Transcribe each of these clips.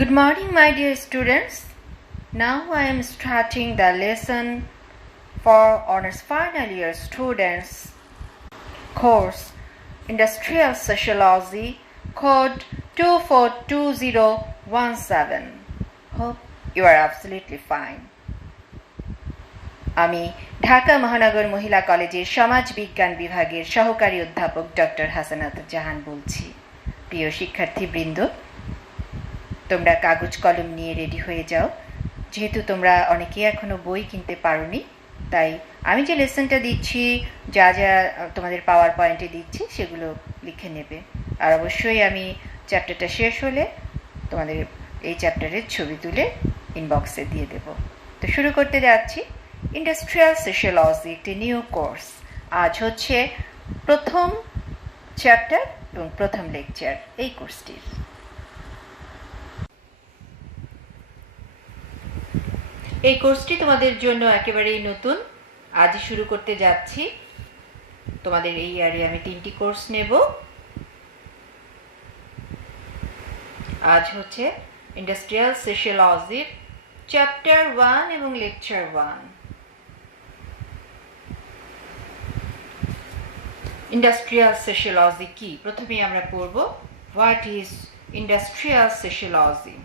Good morning, my dear students. Now I am starting the lesson for honors final year students course Industrial Sociology, code 242017. Hope you are absolutely fine. আমি ঢাকা মহানগর মহিলা কলেজের সমাজ বিজ্ঞান বিভাগের সহকারী অধ্যাপক ডক্টর হাসানাত জাহান বলছি। প্রিয় শিক্ষার্থীবৃন্দ, তোমরা কাগজ কলম নিয়ে রেডি হয়ে যাও। যেহেতু তোমরা অনেকেই এখনো বই কিনতে পারোনি, তাই আমি যে লেসনটা দিচ্ছি, যা যা তোমাদের পাওয়ার পয়েন্টে দিচ্ছি সেগুলো লিখে নেবে। আর অবশ্যই আমি চ্যাপ্টারটা শেষ হলে তোমাদের এই চ্যাপ্টারের ছবি তুলে ইনবক্সে দিয়ে দেব। তো শুরু করতে যাচ্ছি। ইন্ডাস্ট্রিয়াল সোশিওলজি একটি নিউ কোর্স। আজ হচ্ছে প্রথম চ্যাপ্টার এবং প্রথম লেকচার এই কোর্সটির। এই কোর্সটি তোমাদের জন্য একেবারেই নতুন। আজই শুরু করতে যাচ্ছি। তোমাদের এই ইয়ারে আমি 3টি কোর্স নেব। আজ হচ্ছে ইন্ডাস্ট্রিয়াল সোশিওলজির চ্যাপ্টার 1 এবং লেকচার 1। ইন্ডাস্ট্রিয়াল সোশিওলজি কি? প্রথমেই আমরা পড়ব what is industrial sociology.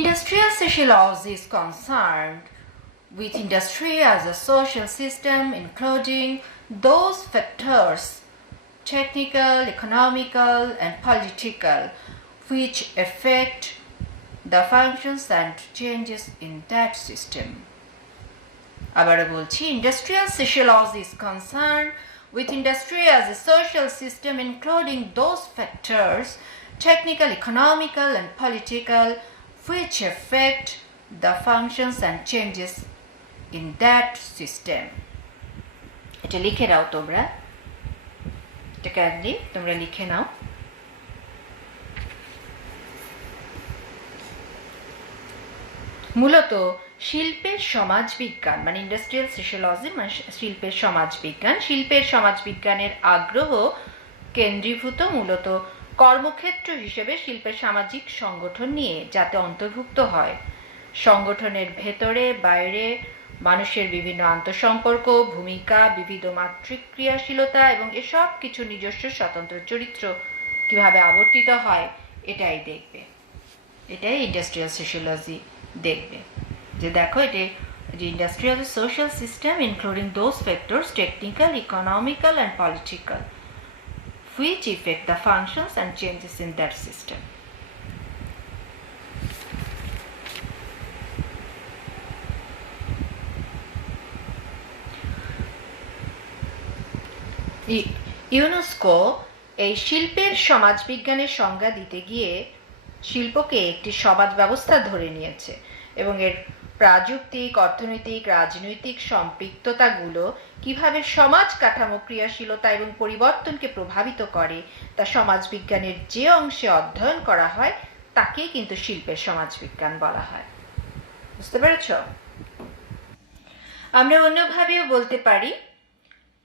Industrial sociology is concerned with industry as a social system, including those factors, technical, economical, and political, which affect the functions and changes in that system. আবারও বলছি, industrial sociology is concerned with industry as a social system, including those factors, technical, economical, and political, which affect the functions and changes in that system. এটা লিখে নাও তোমরা, এটা kindly তোমরা লিখে নাও। মূলত শিল্পের সমাজবিজ্ঞান মানে ইন্ডাস্ট্রিয়াল সোশিওলজি মানে শিল্পের সমাজবিজ্ঞান। শিল্পের সমাজবিজ্ঞানের আগ্রহ কেন্দ্রীভূত মূলত কর্মক্ষেত্র হিসেবে শিল্পের সামাজিক সংগঠন নিয়ে, যাতে অন্তর্ভুক্ত হয় সংগঠনের ভেতরে বাইরে মানুষের বিভিন্ন আন্তঃসম্পর্ক, ভূমিকা, বিবিধ মাত্রিক ক্রিয়াশীলতা এবং এসব কিছু নিজস্ব স্বতন্ত্র চরিত্র কিভাবে আবর্তিত হয় এটাই দেখবে। এটাই ইন্ডাস্ট্রিয়াল সোশিওলজি দেখবে। যে দেখো, এটা যে industrial social system including those factors technical, economical and political which affect the functions and changes in that system. UNESCO এই শিল্পের সমাজবিজ্ঞানের সংজ্ঞা দিতে গিয়ে শিল্পকে একটি সমাজ ব্যবস্থা ধরে নিয়েছে এবং এর প্রাযুক্তিক, অর্থনৈতিক, রাজনৈতিক সম্পৃক্ততাগুলো কিভাবে সমাজ কাঠামো ক্রিয়াশীলতা এবং পরিবর্তনকে প্রভাবিত করে তা সমাজবিজ্ঞানের যে অংশে অধ্যয়ন করা হয় তাকেই কিন্তু শিল্পের সমাজবিজ্ঞান বলা হয়। বুঝতে পেরেছ? আমরা অন্যভাবেও বলতে পারি,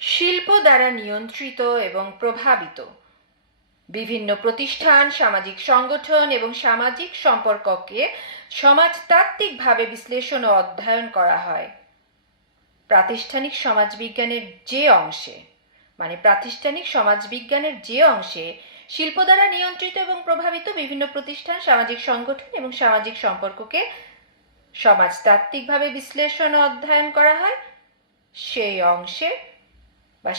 শিল্প দ্বারা নিয়ন্ত্রিত এবং প্রভাবিত বিভিন্ন প্রতিষ্ঠান, সামাজিক সংগঠন এবং সামাজিক সম্পর্ককে সমাজতাত্ত্বিকভাবে বিশ্লেষণ ও অধ্যয়ন করা হয়। প্রাতিষ্ঠানিক সমাজবিজ্ঞানের যে অংশে শিল্প দ্বারা নিয়ন্ত্রিত এবং প্রভাবিত বিভিন্ন প্রতিষ্ঠান, সামাজিক সংগঠন এবং সামাজিক সম্পর্ককে সমাজতাত্ত্বিকভাবে বিশ্লেষণ ও অধ্যয়ন করা হয়,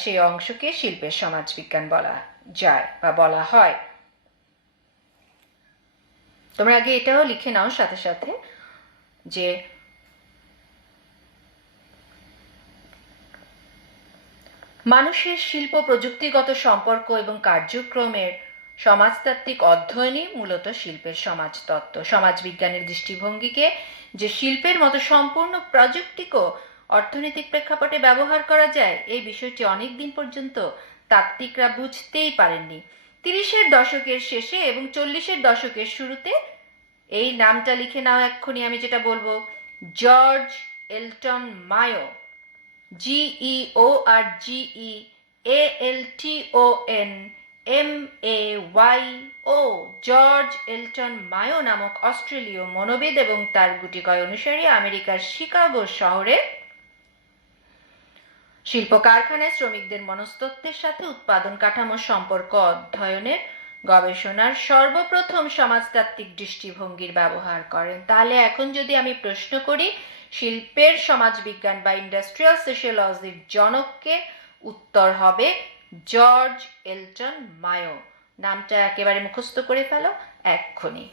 সেই অংশকে শিল্পের সমাজবিজ্ঞান বলা যায় বা বলা হয়। তোমরা আগে এটাও লিখে নাও সাথে সাথে যে মানুষের শিল্প প্রযুক্তিগত সম্পর্ক এবং কার্যক্রমের সমাজতাত্ত্বিক অধ্যয়নই মূলত শিল্পের সমাজতত্ত্ব। সমাজবিজ্ঞানের দৃষ্টিভঙ্গিকে যে শিল্পের মতো সম্পূর্ণ প্রযুক্তিক ও অর্থনৈতিক প্রেক্ষাপটে ব্যবহার করা যায়, এই বিষয়টি অনেকদিন পর্যন্ত তাত্ত্বিকরা বুঝতেই পারেননি। 30-এর দশকের শেষে এবং 40-এর দশকের শুরুতে, এই নামটা লিখে নাও এক্ষুনি আমি যেটা বলবো, George Elton Mayo, GEORGE ALTONMAYO George Elton Mayo নামক অস্ট্রেলীয় মনোবিদ এবং তার গুটিকয় অনুসারী আমেরিকার শিকাগো শহরে শিল্প কারখানায় শ্রমিকদের মনস্তত্ত্বের সাথে উৎপাদন কাঠামোর সম্পর্ক অধ্যয়নের গবেষণার সর্বপ্রথম সমাজতাত্ত্বিক দৃষ্টিভঙ্গির ব্যবহার করেন। তাহলে এখন যদি আমি প্রশ্ন করি শিল্পের সমাজবিজ্ঞান বা ইন্ডাস্ট্রিয়াল সোশিওলজির জনককে, উত্তর হবে জর্জ এলটন মায়ো। নামটা একেবারে মুখস্থ করে ফেলো এক্ষুনি।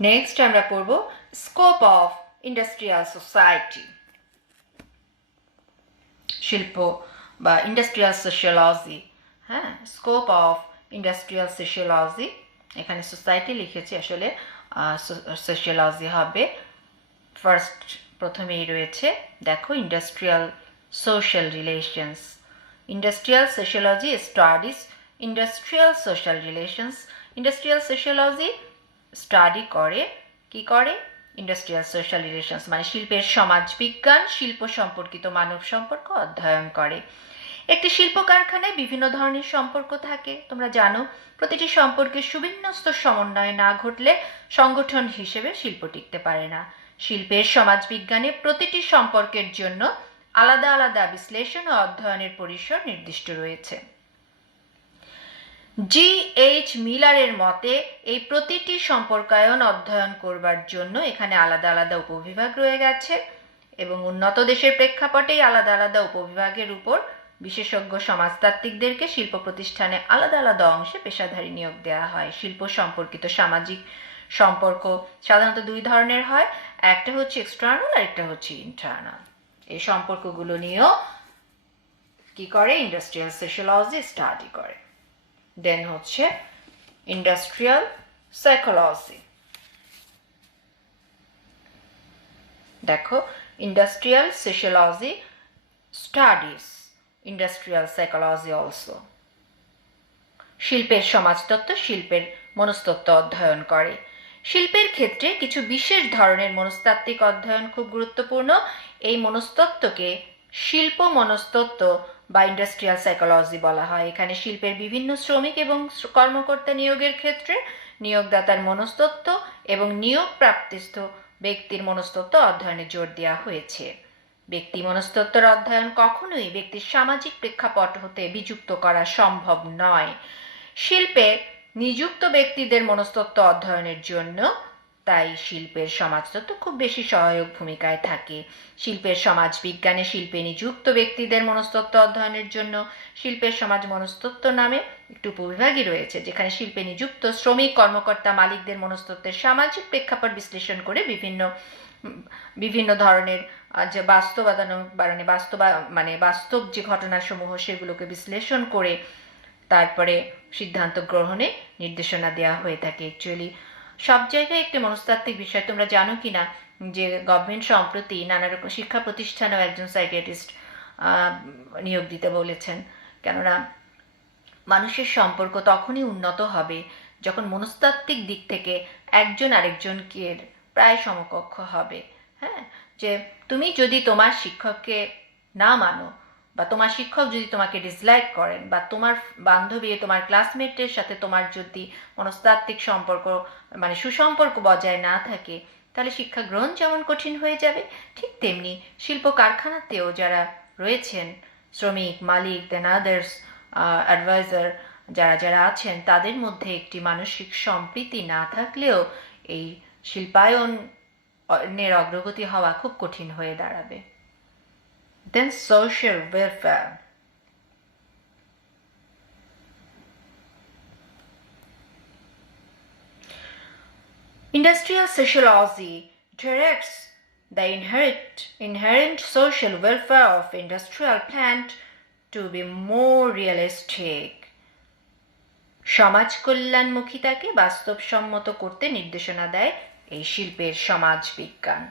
নেক্সট আমরা পড়ব স্কোপ অফ ইন্ডাস্ট্রিয়াল সোসাইটি। শিল্প বা ইন্ডাস্ট্রিয়াল সোশিওলজি, হ্যাঁ, স্কোপ অফ ইন্ডাস্ট্রিয়াল সোশিওলজি, এখানে সোসাইটি লিখেছি, আসলে সোশিওলজি হবে। প্রথমেই রয়েছে দেখো industrial social relations. Industrial sociology studies industrial social relations. Industrial sociology study করে, কি করে? ইন্ডাস্ট্রিয়াল সোশ্যাল রিলেশনস মানে শিল্পের সমাজবিজ্ঞান, শিল্প সম্পর্কিত মানব সম্পর্ক অধ্যয়ন করে। একটি শিল্প কারখানায় বিভিন্ন ধরনের সম্পর্ক থাকে, তোমরা জানো। প্রতিটি সম্পর্কের সুবিন্যস্ত সমন্বয় না ঘটলে সংগঠন হিসেবে শিল্প টিকতে পারে না। শিল্পের সমাজবিজ্ঞানে প্রতিটি সম্পর্কের জন্য আলাদা আলাদা বিশ্লেষণ ও অধ্যয়নের পরিসর নির্দিষ্ট রয়েছে। GH মিলারের মতে এই প্রতিটি সম্পর্কায়ন অধ্যয়ন করবার জন্য এখানে আলাদা আলাদা উপবিভাগ রয়ে গেছে এবং উন্নত দেশের প্রেক্ষাপটেই আলাদা আলাদা উপবিভাগের উপর বিশেষজ্ঞ সমাজতাত্ত্বিকদেরকে শিল্প প্রতিষ্ঠানে আলাদা আলাদা অংশে পেশাধারী নিয়োগ দেওয়া হয়। শিল্প সম্পর্কিত সামাজিক সম্পর্ক সাধারণত দুই ধরনের হয়, একটা হচ্ছে এক্সটার্নাল আর একটা হচ্ছে ইন্টারনাল। এই সম্পর্কগুলো নিয়েও কি করে? ইন্ডাস্ট্রিয়াল সোশিওলজি স্টাডি করে। দেন হচ্ছে ইন্ডাস্ট্রিয়াল সাইকোলজি। দেখো industrial sociology studies industrial psychology also. শিল্পের সমাজতত্ত্ব, শিল্পের মনস্তত্ত্ব অধ্যয়ন করে। শিল্পের ক্ষেত্রে কিছু বিশেষ ধরনের মনস্তাত্ত্বিক অধ্যয়ন খুব গুরুত্বপূর্ণ। এই মনস্তত্ত্বকে শিল্প মনস্তত্ত্ব বা ইন্ডাস্ট্রিয়াল সাইকোলজি বলা হয়। এখানে শিল্পের বিভিন্ন শ্রমিক এবং কর্মকর্তা নিয়োগের ক্ষেত্রে নিয়োগদাতার মনস্তত্ত্ব এবং নিয়োগ প্রাপ্তিস্থ ব্যক্তির মনস্তত্ত্ব অধ্যয়নে জোর দেওয়া হয়েছে। ব্যক্তি মনস্তত্ত্বের অধ্যয়ন কখনোই ব্যক্তির সামাজিক প্রেক্ষাপট হতে বিযুক্ত করা সম্ভব নয়। শিল্পে নিযুক্ত ব্যক্তিদের মনস্তত্ত্ব অধ্যয়নের জন্য তাই শিল্পের সমাজতত্ত্ব খুব বেশি সহায়ক ভূমিকায় থাকে। শিল্পের সমাজ বিজ্ঞানে শিল্পে নিযুক্ত ব্যক্তিদের মনস্তত্ত্ব অধ্যয়নের জন্য শিল্পের সমাজ মনস্তত্ত্ব নামে একটি উপবিভাগই রয়েছে, যেখানে শিল্পে নিযুক্ত শ্রমিক, কর্মকর্তা, মালিকদের মনস্তত্ত্বের সামাজিক প্রেক্ষাপট বিশ্লেষণ করে বিভিন্ন ধরনের যে বাস্তব যে ঘটনাসমূহ সেগুলোকে বিশ্লেষণ করে তারপরে সিদ্ধান্ত গ্রহণে নির্দেশনা দেওয়া হয়ে থাকে। অ্যাকচুয়ালি সব জায়গায় একটি মনস্তাত্ত্বিক বিষয়, তোমরা জানো কিনা যে গভর্নমেন্ট সম্প্রতি নানা রকম শিক্ষা প্রতিষ্ঠানেও একজন সাইকিয়াট্রিস্ট নিয়োগ দিতে বলেছেন। কেননা মানুষের সম্পর্ক তখনই উন্নত হবে যখন মনস্তাত্ত্বিক দিক থেকে একজন আরেকজনকে প্রায় সমকক্ষ হবে। হ্যাঁ, যে তুমি যদি তোমার শিক্ষককে না মানো বা তোমার শিক্ষক যদি তোমাকে ডিসলাইক করেন বা তোমার বান্ধবী, তোমার ক্লাসমেটের সাথে তোমার যদি মনস্তাত্ত্বিক সম্পর্ক মানে সুসম্পর্ক বজায় না থাকে, তাহলে শিক্ষা গ্রহণ যেমন কঠিন হয়ে যাবে, ঠিক তেমনি শিল্প কারখানাতেও যারা রয়েছেন শ্রমিক, মালিক, দেন আদার্স অ্যাডভাইজার যারা আছেন, তাদের মধ্যে একটি মানসিক সম্প্রীতি না থাকলেও এই শিল্পায়নের অগ্রগতি হওয়া খুব কঠিন হয়ে দাঁড়াবে। Then social welfare. Industrial sociology directs the inherent social welfare of industrial plant to be more realistic. সমাজ কল্যাণমুখিতাকে বাস্তবসম্মত করতে নির্দেশনা দেয় এই শিল্পের সমাজ বিজ্ঞান।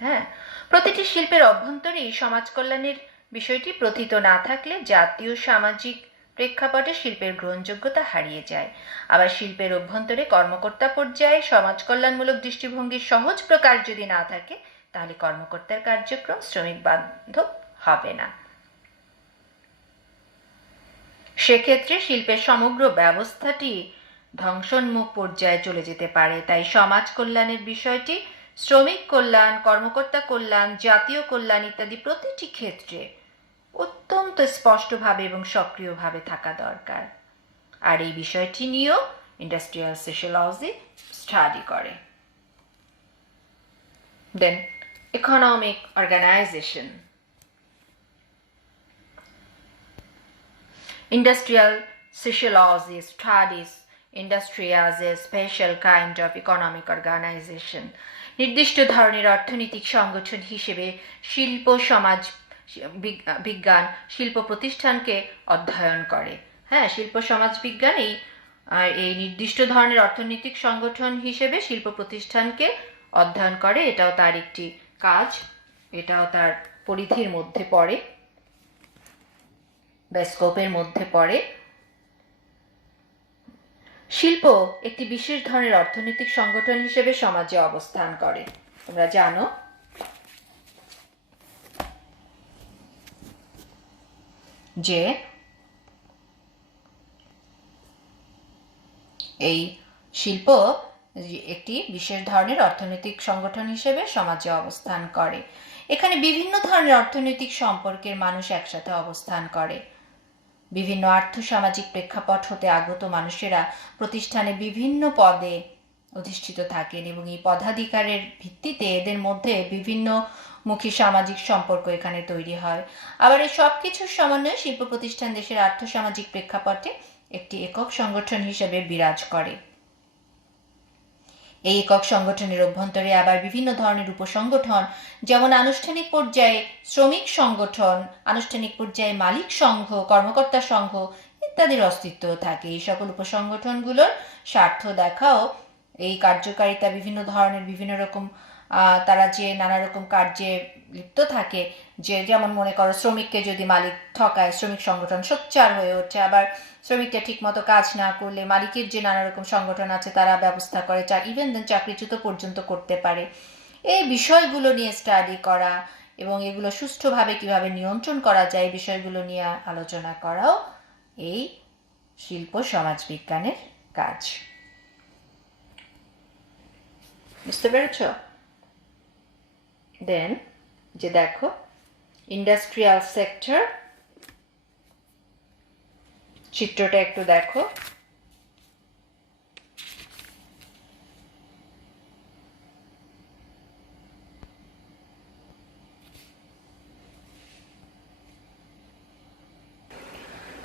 হ্যাঁ, প্রতিটি শিল্পের অভ্যন্তরে এই সমাজ কল্যাণের বিষয়টি প্রথিত না থাকলে জাতীয় সামাজিক প্রেক্ষাপটে শিল্পের গ্রহণযোগ্যতা হারিয়ে যায়। আবার শিল্পের অভ্যন্তরে কর্মকর্তা পর্যায়ে সমাজ কল্যাণমূলক দৃষ্টিভঙ্গির সহজ প্রকাশ যদি না থাকে, তাহলে কর্মকর্তার কার্যক্রম শ্রমিক বান্ধব হবে না। সেক্ষেত্রে শিল্পের সমগ্র ব্যবস্থাটি ধ্বংসোন্মুখ পর্যায়ে চলে যেতে পারে। তাই সমাজ কল্যাণের বিষয়টি শ্রমিক কল্যাণ, কর্মকর্তা কল্যাণ, জাতীয় কল্যাণ ইত্যাদি প্রতিটি ক্ষেত্রে অত্যন্ত স্পষ্টভাবে এবং সক্রিয়ভাবে থাকা দরকার। আর এই বিষয়টি নিয়েও ইন্ডাস্ট্রিয়াল সোশিওলজি স্টাডি করে। দেন economic organization. Industrial sociology studies industry as a special kind of economic organization. নির্দিষ্ট ধরনের অর্থনৈতিক সংগঠন হিসেবে শিল্প সমাজ বিজ্ঞান শিল্প প্রতিষ্ঠানকে অধ্যয়ন করে। হ্যাঁ, শিল্প সমাজ বিজ্ঞান এই নির্দিষ্ট ধরনের অর্থনৈতিক সংগঠন হিসেবে শিল্প প্রতিষ্ঠানকে অধ্যয়ন করে। এটাও তার একটি কাজ, এটাও তার পরিধির মধ্যে পড়ে বা স্কোপের মধ্যে পড়ে। শিল্প একটি বিশেষ ধরনের অর্থনৈতিক সংগঠন হিসেবে সমাজে অবস্থান করে। তোমরা জানো যে এই শিল্প একটি বিশেষ ধরনের অর্থনৈতিক সংগঠন হিসেবে সমাজে অবস্থান করে। এখানে বিভিন্ন ধরনের অর্থনৈতিক সম্পর্কের মানুষ একসাথে অবস্থান করে। বিভিন্ন আর্থসামাজিক প্রেক্ষাপট হতে আগত মানুষেরা প্রতিষ্ঠানে বিভিন্ন পদে অধিষ্ঠিত থাকেন এবং এই পদাধিকারের ভিত্তিতে এদের মধ্যে বিভিন্ন মুখী সামাজিক সম্পর্ক এখানে তৈরি হয়। আবার এই সব কিছুর সমন্বয়ে শিল্প প্রতিষ্ঠান দেশের আর্থসামাজিক প্রেক্ষাপটে একটি একক সংগঠন হিসেবে বিরাজ করে। এই একক সংগঠনের অভ্যন্তরে আবার বিভিন্ন ধরনের উপসংগঠন, যেমন আনুষ্ঠানিক পর্যায়ে শ্রমিক সংগঠন, আনুষ্ঠানিক পর্যায়ে মালিক সংঘ, কর্মকর্তা সংঘ ইত্যাদির অস্তিত্ব থাকে। এই সকল উপসংগঠনগুলোর স্বার্থ দেখাও এই কার্যকারিতা বিভিন্ন ধরনের বিভিন্ন রকম তারা যে নানা রকম কার্যে লিপ্ত থাকে, যে যেমন মনে করো শ্রমিককে যদি মালিক ঠকায় শ্রমিক সংগঠন সোচ্চার হয়ে ওঠে, আবার শ্রমিকটা ঠিক মতো কাজ না করলে মালিকের যে নানা রকম সংগঠন আছে তারা ব্যবস্থা করে, ইভেন দেন চাকরিচ্যুত পর্যন্ত করতে পারে। এই বিষয়গুলো নিয়ে স্টাডি করা এবং এগুলো সুষ্ঠুভাবে কিভাবে নিয়ন্ত্রণ করা যায় এই বিষয়গুলো নিয়ে আলোচনা করাও এই শিল্প সমাজ বিজ্ঞানের কাজ। বুঝতে পেরেছ? দেন যে দেখো ইন্ডাস্ট্রিয়াল সেক্টর, চিত্রটা একটু দেখো।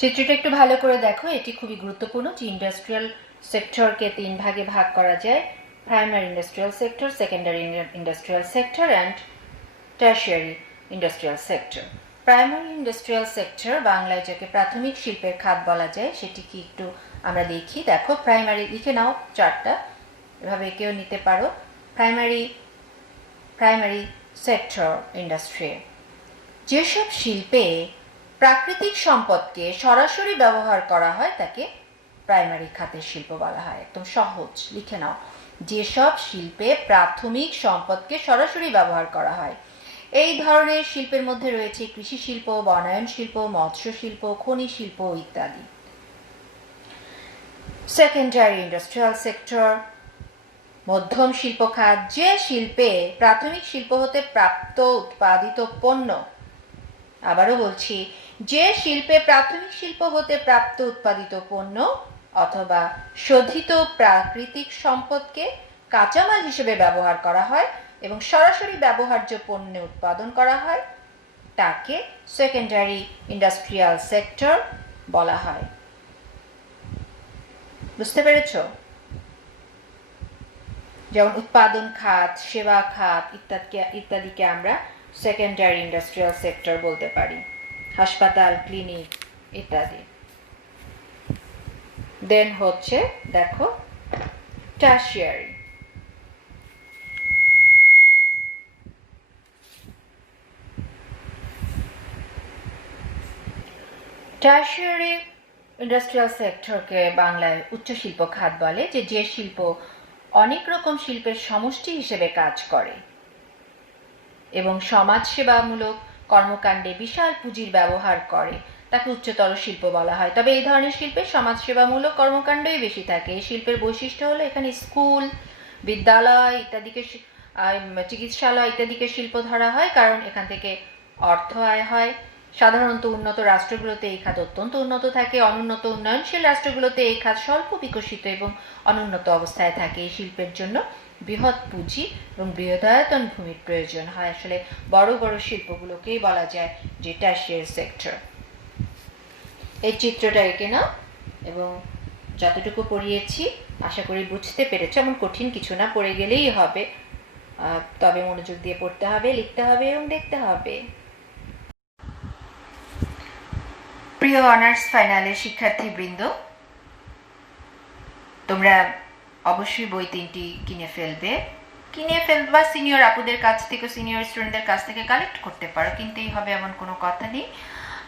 চিত্রটা একটু ভালো করে দেখো, এটি খুবই গুরুত্বপূর্ণ যে ইন্ডাস্ট্রিয়াল সেক্টরকে তিন ভাগে ভাগ করা যায়: primary industrial sector, secondary industrial sector and tertiary industrial sector. Primary industrial sector, বাংলায় যাকে প্রাথমিক শিল্পের খাত বলা যায়, সেটি কি একটু আমরা দেখি। দেখো, প্রাইমারি লিখে নাও চারটা, এভাবে কেউ নিতে পারো। প্রাইমারি সেক্টর ইন্ডাস্ট্রি, যেসব শিল্পে প্রাকৃতিক সম্পদকে সরাসরি ব্যবহার করা হয় তাকে প্রাইমারি খাতের শিল্প বলা হয়। একদম সহজ, লিখে নাও, যেসব শিল্পে প্রাথমিক সম্পদকে সরাসরি ব্যবহার করা হয়। এই ধরনের শিল্পের মধ্যে রয়েছে কৃষি শিল্প, বনায়ন শিল্প, মৎস্য শিল্প, খনি শিল্প ইত্যাদি। সেকেন্ডারি ইন্ডাস্ট্রিয়াল সেক্টর, মধ্যম শিল্প খাত, যে শিল্পে প্রাথমিক শিল্প হতে প্রাপ্ত উৎপাদিত পণ্য, আবারও বলছি, যে শিল্পে প্রাথমিক শিল্প হতে প্রাপ্ত উৎপাদিত পণ্য অথবা শোধিত প্রাকৃতিক সম্পদকে কাঁচামাল হিসেবে ব্যবহার করা হয় এবং সরাসরি ব্যবহার্য পণ্য উৎপাদন করা হয়, তাকে সেকেন্ডারি ইন্ডাস্ট্রিয়াল সেক্টর বলা হয়। বুঝতে পেরেছ? যেমন উৎপাদন খাত, সেবা খাত ইত্যাদিকে আমরা সেকেন্ডারি ইন্ডাস্ট্রিয়াল সেক্টর বলতে পারি, হাসপাতাল, ক্লিনিক ইত্যাদি। দেন হচ্ছে দেখো টারশিয়ারি। টারশিয়ারি ইন্ডাস্ট্রিয়াল সেক্টরকে বাংলায় উচ্চ শিল্প খাত বলে, যে শিল্প অনেক রকম শিল্পের সমষ্টি হিসেবে কাজ করে এবং সমাজসেবামূলক কর্মকাণ্ডে বিশাল পুঁজির ব্যবহার করে তাকে উচ্চতর শিল্প বলা হয়। তবে এই ধরনের শিল্পে সমাজসেবামূলক কর্মকাণ্ডই বেশি থাকে। এই শিল্পের বৈশিষ্ট্য হলো এখানে স্কুল, বিদ্যালয় ইত্যাদিকে, চিকিৎসালয় ইত্যাদিকে শিল্প ধরা হয়, কারণ এখান থেকে অর্থ আয় হয়। সাধারণত উন্নত রাষ্ট্রগুলোতে এই খাত অত্যন্ত উন্নত থাকে। অনুন্নত উন্নয়নশীল রাষ্ট্রগুলোতে এই খাত স্বল্প বিকশিত এবং অনুন্নত অবস্থায় থাকে। এই শিল্পের জন্য বৃহৎ পুঁজি এবং বৃহদায়তন ভূমির প্রয়োজন হয়। আসলে বড় বড় শিল্পগুলোকেই বলা যায় যে টারশিয়ারি সেক্টর। এই চিত্রটা এঁকে নাও এবং যতটুকু পড়িয়েছি আশা করি বুঝতে পেরেছ। এমন কঠিন কিছু না, পড়ে গেলেই হবে, তবে মনোযোগ দিয়ে পড়তে হবে, লিখতে হবে এবং দেখতে হবে। প্রিয় অনার্স ফাইনালের শিক্ষার্থীবৃন্দ, তোমরা অবশ্যই বই 3টি কিনে ফেলবে বা সিনিয়র আপুদের কাছ থেকে, সিনিয়র স্টুডেন্টদের কাছ থেকে কালেক্ট করতে পারো, কিনতেই হবে এমন কোনো কথা নেই।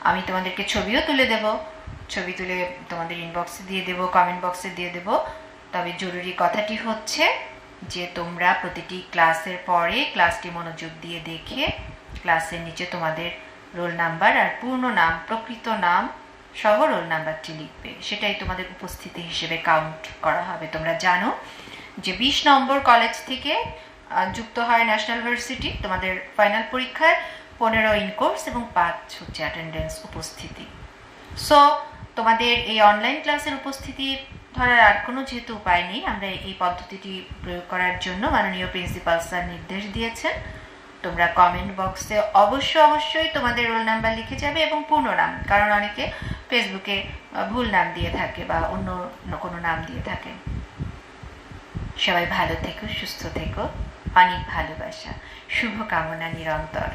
আমি তোমাদেরকে ছবিও তুলে দেব, ছবি তুলে তোমাদের ইনবক্সে দিয়ে দেব, কমেন্ট বক্সে দিয়ে দেব। তবে জরুরি কথাটি হচ্ছে যে তোমরা প্রতিটি ক্লাসের পরে ক্লাসটি মনোযোগ দিয়ে দেখে ক্লাসের নিচে তোমাদের রোল নাম্বার আর পূর্ণ নাম, প্রকৃত নাম সহ রোল নাম্বারটি লিখবে। সেটাই তোমাদের উপস্থিতি হিসেবে কাউন্ট করা হবে। তোমরা জানো যে 20 নম্বর কলেজ থেকে যুক্ত হয় ন্যাশনাল ভার্সিটি। তোমাদের ফাইনাল পরীক্ষায় 15 ইন কোর্স এবং 5 হচ্ছে অ্যাটেন্ডেন্স, উপস্থিতি। সো তোমাদের এই অনলাইন ক্লাসের উপস্থিতি ধরার আর কোনো যেহেতু উপায় নেই, আমরা এই পদ্ধতিটি প্রয়োগ করার জন্য মাননীয় প্রিন্সিপাল স্যার নির্দেশ দিয়েছেন। তোমরা কমেন্ট বক্সে অবশ্যই তোমাদের রোল নাম্বার লিখে যাবে এবং পূর্ণ নাম, কারণ অনেকে ফেসবুকে ভুল নাম দিয়ে থাকে বা অন্য কোনো নাম দিয়ে থাকে। সবাই ভালো থেকো, সুস্থ থেকো, অনেক ভালোবাসা, শুভকামনা নিরন্তর।